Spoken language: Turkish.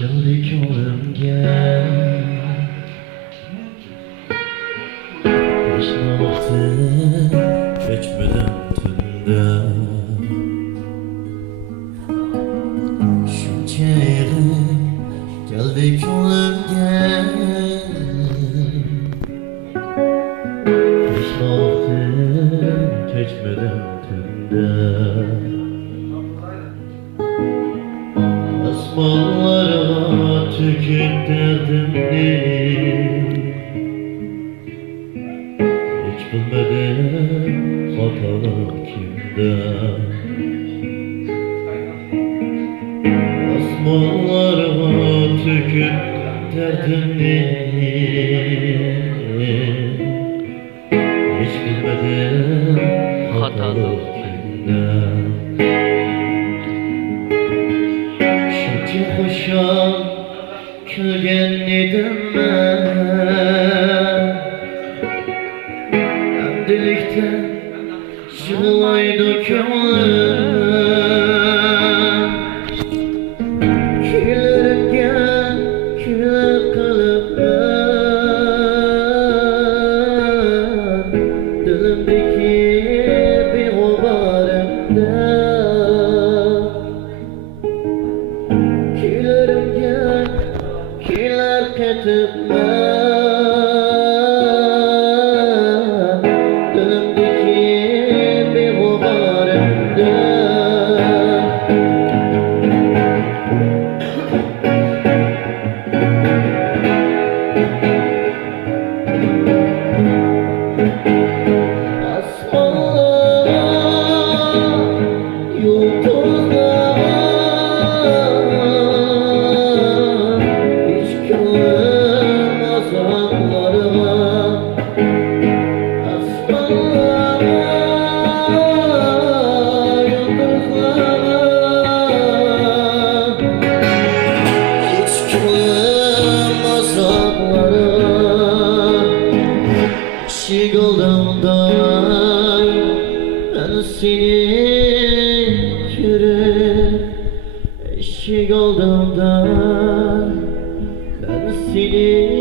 Geldik oğlum gel, pişmanlıktın geçmeden tünde. Şunçayla geldik oğlum gel, pişmanlıktın geçmeden tünde. Asmanlara tükün derdimni, hiç bilmedim hatalar kimde. Asmanlara tükün derdimni, hiç bilmedim hatalar kimde. Hoşam külgen idim ben, endilikten yığılaydı kömlüm. Küllerimge küller kalıp ben, dilimdeki bir obarımda. Küllerimge küller ketip ben, dilimdeki bir obarımda. Eşik olduğumdan ben seni görür, eşik olduğumdan ben seni